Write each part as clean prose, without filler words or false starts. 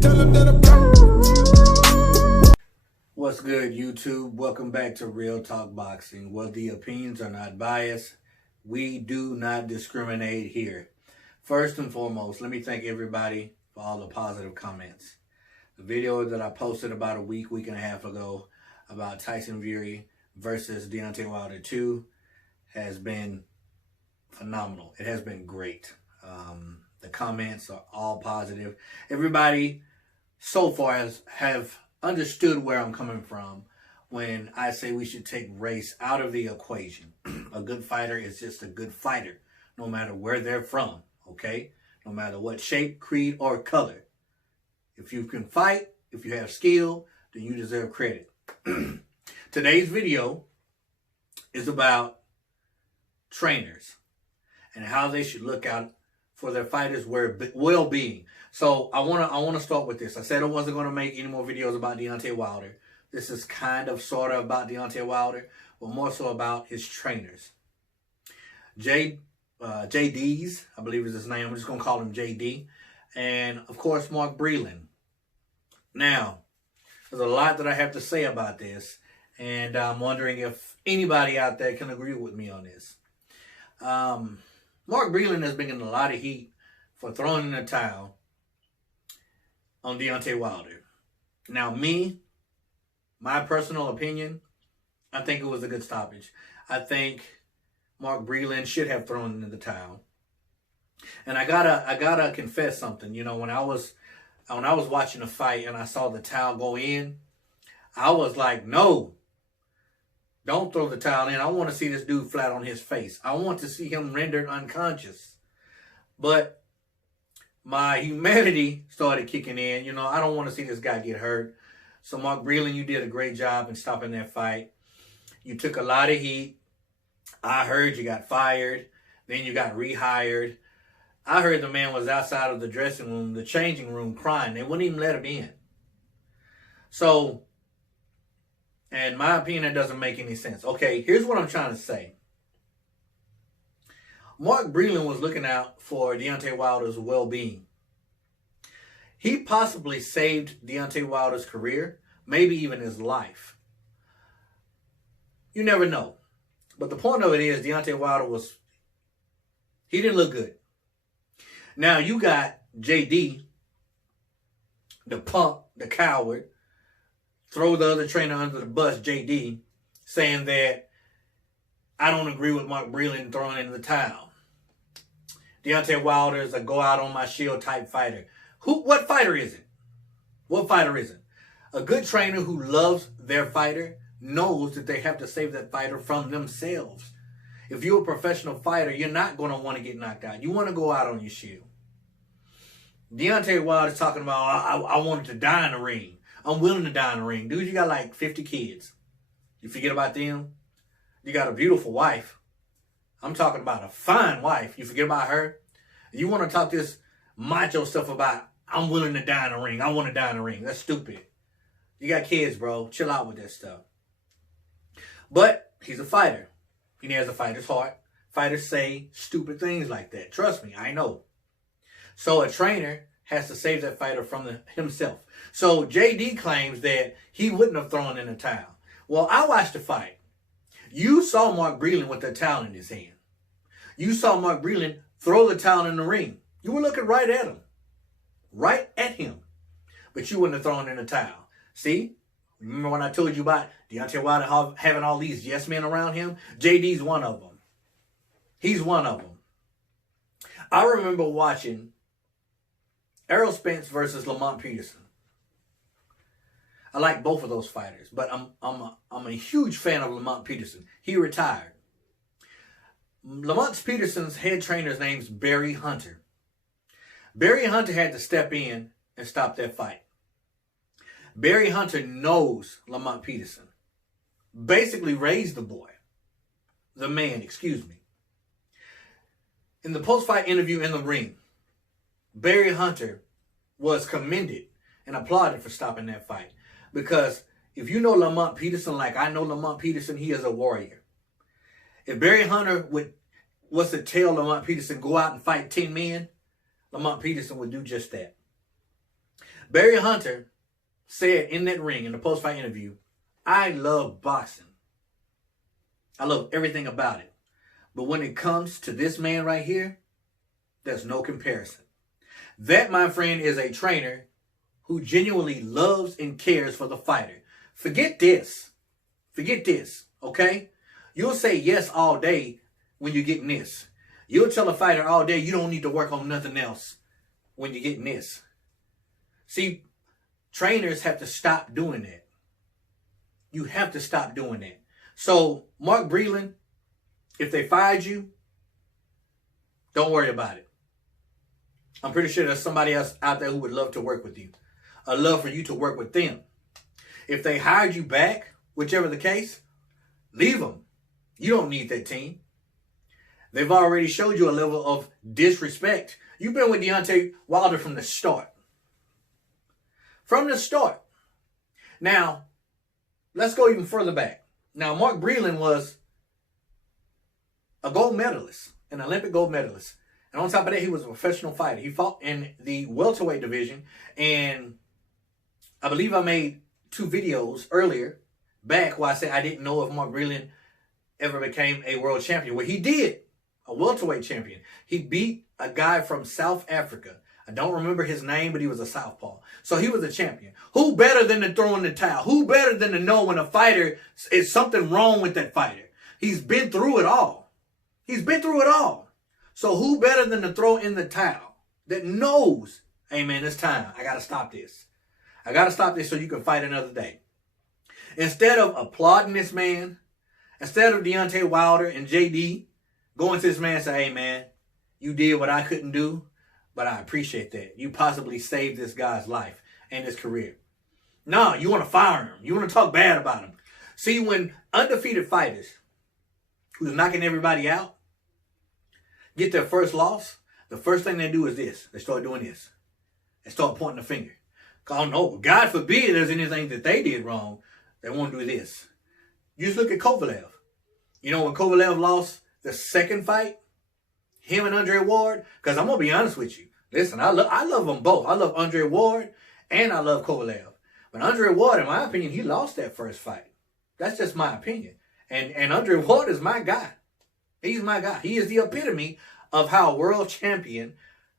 tell him that I'm What's good, YouTube? Welcome back to Real Talk Boxing. Well, the opinions are not biased. We do not discriminate here. First and foremost, let me thank everybody for all the positive comments. The video that I posted about a week and a half ago about Tyson Fury versus Deontay Wilder 2 has been phenomenal. It has been great. The comments are all positive. Everybody so far have understood where I'm coming from when I say we should take race out of the equation. A good fighter is just a good fighter, no matter where they're from, okay? No matter what shape, creed, or color. If you can fight, if you have skill, then you deserve credit. Today's video is about trainers and how they should look out for their fighters' well-being. So I want to start with this. I said I wasn't going to make any more videos about Deontay Wilder. This is kind of sort of about Deontay Wilder, but more so about his trainers. Deas, I believe is his name. I'm just going to call him JD. And, of course, Mark Breeland. Now, there's a lot that I have to say about this, and I'm wondering if anybody out there can agree with me on this. Mark Breeland has been getting a lot of heat for throwing in the towel on Deontay Wilder. Now, my personal opinion, I think it was a good stoppage. I think Mark Breeland should have thrown in the towel. And I gotta confess something. You know, when I was watching the fight and I saw the towel go in, I was like, no, don't throw the towel in. I want to see this dude flat on his face. I want to see him rendered unconscious. But my humanity started kicking in. You know, I don't want to see this guy get hurt. So, Mark Breeland, you did a great job in stopping that fight. You took a lot of heat. I heard you got fired. Then you got rehired. I heard the man was outside of the dressing room, the changing room, crying. They wouldn't even let him in. So, in my opinion, it doesn't make any sense. Okay, here's what I'm trying to say. Mark Breeland was looking out for Deontay Wilder's well-being. He possibly saved Deontay Wilder's career, maybe even his life. You never know. But the point of it is, Deontay Wilder he didn't look good. Now, you got JD, the punk, the coward, throw the other trainer under the bus, JD, saying that I don't agree with Mark Breeland throwing in the towel. Deontay Wilder is a go out on my shield type fighter. What fighter is it? What fighter is it? A good trainer who loves their fighter knows that they have to save that fighter from themselves. If you're a professional fighter, you're not going to want to get knocked out. You want to go out on your shield. Deontay Wilder is talking about, I wanted to die in the ring. I'm willing to die in the ring. Dude, you got like 50 kids. You forget about them? You got a beautiful wife. I'm talking about a fine wife. You forget about her? You want to talk this macho stuff about, I'm willing to die in the ring. I want to die in the ring. That's stupid. You got kids, bro. Chill out with that stuff. But he's a fighter. He has a fighter's heart. Fighters say stupid things like that. Trust me, I know. So a trainer has to save that fighter from himself. So JD claims that he wouldn't have thrown in the towel. Well, I watched the fight. You saw Mark Breeland with the towel in his hand. You saw Mark Breeland throw the towel in the ring. You were looking right at him. Right at him. But you wouldn't have thrown in the towel. See? Remember when I told you about Deontay Wilder having all these yes men around him? JD's one of them. He's one of them. I remember watching Errol Spence versus Lamont Peterson. I like both of those fighters, but I'm a huge fan of Lamont Peterson. He retired. Lamont Peterson's head trainer's name's Barry Hunter. Barry Hunter had to step in and stop that fight. Barry Hunter knows Lamont Peterson. Basically raised the boy. The man, excuse me. In the post-fight interview in the ring, Barry Hunter was commended and applauded for stopping that fight. Because if you know Lamont Peterson like I know Lamont Peterson, he is a warrior. If Barry Hunter was to tell Lamont Peterson, go out and fight 10 men, Lamont Peterson would do just that. Barry Hunter said in that ring, in the post-fight interview, I love boxing. I love everything about it. But when it comes to this man right here, there's no comparison. That, my friend, is a trainer who genuinely loves and cares for the fighter. Forget this. Forget this, okay? You'll say yes all day when you're getting this. You'll tell a fighter all day you don't need to work on nothing else when you're getting this. See, trainers have to stop doing that. You have to stop doing that. So, Mark Breeland, if they fired you, don't worry about it. I'm pretty sure there's somebody else out there who would love to work with you. I'd love for you to work with them. If they hired you back, whichever the case, leave them. You don't need that team. They've already showed you a level of disrespect. You've been with Deontay Wilder from the start. From the start. Now, let's go even further back. Now, Mark Breland was a gold medalist, an Olympic gold medalist. And on top of that, he was a professional fighter. He fought in the welterweight division. And I believe I made 2 videos earlier back where I said I didn't know if Mark Breland ever became a world champion. Well, he did. A welterweight champion. He beat a guy from South Africa. I don't remember his name, but he was a southpaw. So he was a champion. Who better than to throw in the towel? Who better than to know when a fighter is something wrong with that fighter? He's been through it all. He's been through it all. So who better than to throw in the towel that knows, hey man, it's time. I got to stop this. I got to stop this so you can fight another day. Instead of applauding this man, instead of Deontay Wilder and JD going to this man and say, hey man, you did what I couldn't do, but I appreciate that. You possibly saved this guy's life and his career. No, you want to fire him. You want to talk bad about him. See, when undefeated fighters who's knocking everybody out get their first loss, the first thing they do is this. They start doing this. They start pointing the finger. Oh no, God forbid there's anything that they did wrong. They won't do this. You just look at Kovalev. You know, when Kovalev lost the second fight, him and Andre Ward, because I'm going to be honest with you. Listen, I love them both. I love Andre Ward and I love Kovalev. But Andre Ward, in my opinion, he lost that first fight. That's just my opinion. And Andre Ward is my guy. He's my guy. He is the epitome of how a world champion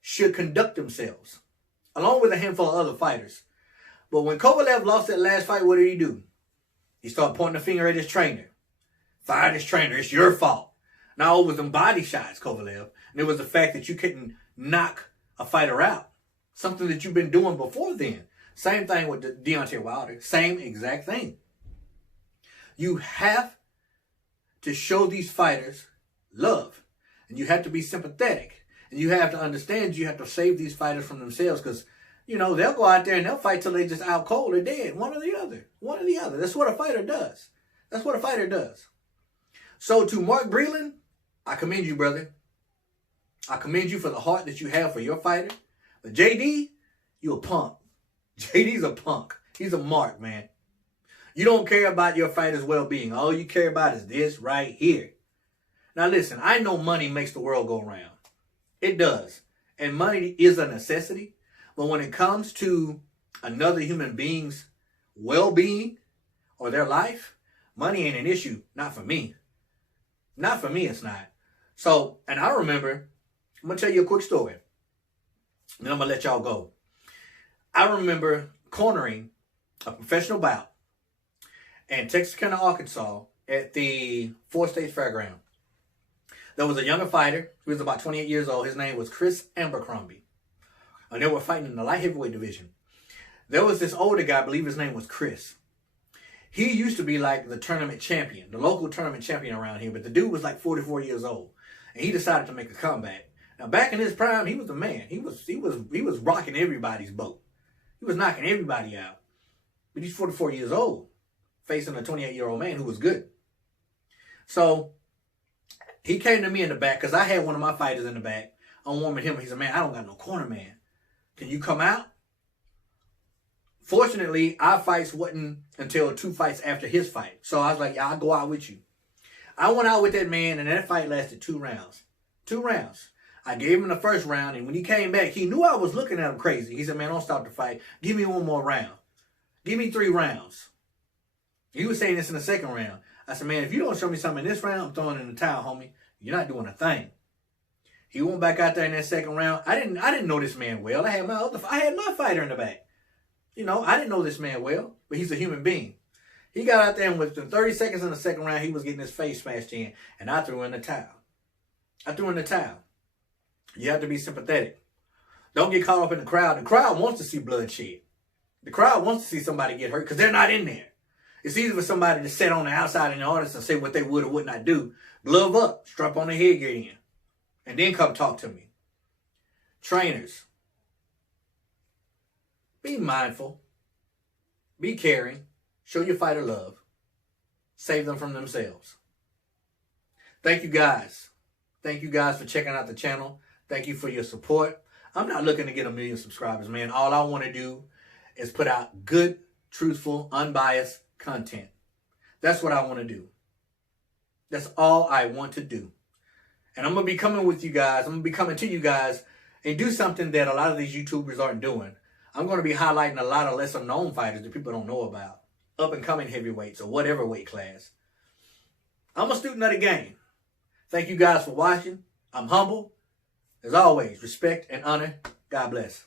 should conduct themselves, along with a handful of other fighters. But when Kovalev lost that last fight, what did he do? He started pointing the finger at his trainer. Fired his trainer. It's your fault. Now, it was them body shots, Kovalev. And it was the fact that you couldn't knock a fighter out. Something that you've been doing before then. Same thing with Deontay Wilder. Same exact thing. You have to show these fighters love. And you have to be sympathetic. And you have to understand you have to save these fighters from themselves. Because, you know, they'll go out there and they'll fight till they just out cold or dead. One or the other. One or the other. That's what a fighter does. That's what a fighter does. So to Mark Breland, I commend you, brother. I commend you for the heart that you have for your fighter. But JD, you a punk. JD's a punk. He's a mark, man. You don't care about your fighter's well-being. All you care about is this right here. Now listen, I know money makes the world go round. It does. And money is a necessity. But when it comes to another human being's well-being or their life, money ain't an issue. Not for me. Not for me, it's not. So, and I remember, I'm going to tell you a quick story. And then I'm going to let y'all go. I remember cornering a professional bout in Texarkana, Arkansas at the 4 State Fairground. There was a younger fighter. He was about 28 years old. His name was Chris Abercrombie. And they were fighting in the light heavyweight division. There was this older guy, I believe his name was Chris. He used to be like the tournament champion, the local tournament champion around here. But the dude was like 44 years old. And he decided to make a comeback. Now, back in his prime, he was the man. He was rocking everybody's boat. He was knocking everybody out. But he's 44 years old, facing a 28-year-old man who was good. So he came to me in the back because I had one of my fighters in the back. I'm warming him. He said, man, I don't got no corner, man. Can you come out? Fortunately, our fights wasn't until 2 fights after his fight. So I was like, yeah, I'll go out with you. I went out with that man, and that fight lasted 2 rounds. 2 rounds. I gave him the first round, and when he came back, he knew I was looking at him crazy. He said, man, don't stop the fight. Give me one more round. Give me 3 rounds. He was saying this in the second round. I said, man, if you don't show me something in this round, I'm throwing in the towel, homie. You're not doing a thing. He went back out there in that second round. I didn't know this man well. I had my fighter in the back. You know, I didn't know this man well, but he's a human being. He got out there, and within 30 seconds in the second round, he was getting his face smashed in, and I threw in the towel. I threw in the towel. You have to be sympathetic. Don't get caught up in the crowd. The crowd wants to see bloodshed. The crowd wants to see somebody get hurt because they're not in there. It's easy for somebody to sit on the outside in the audience and say what they would or would not do. Glove up, strap on the headgear in, and then come talk to me. Trainers, be mindful. Be caring. Show your fighter love. Save them from themselves. Thank you guys. Thank you guys for checking out the channel. Thank you for your support. I'm not looking to get 1 million subscribers, man. All I want to do is put out good, truthful, unbiased content. That's what I want to do. That's all I want to do. And I'm going to be coming with you guys. I'm going to be coming to you guys and do something that a lot of these YouTubers aren't doing. I'm going to be highlighting a lot of lesser known fighters that people don't know about. Up and coming heavyweights or whatever weight class. I'm a student of the game. Thank you guys for watching. I'm humble. As always, respect and honor. God bless.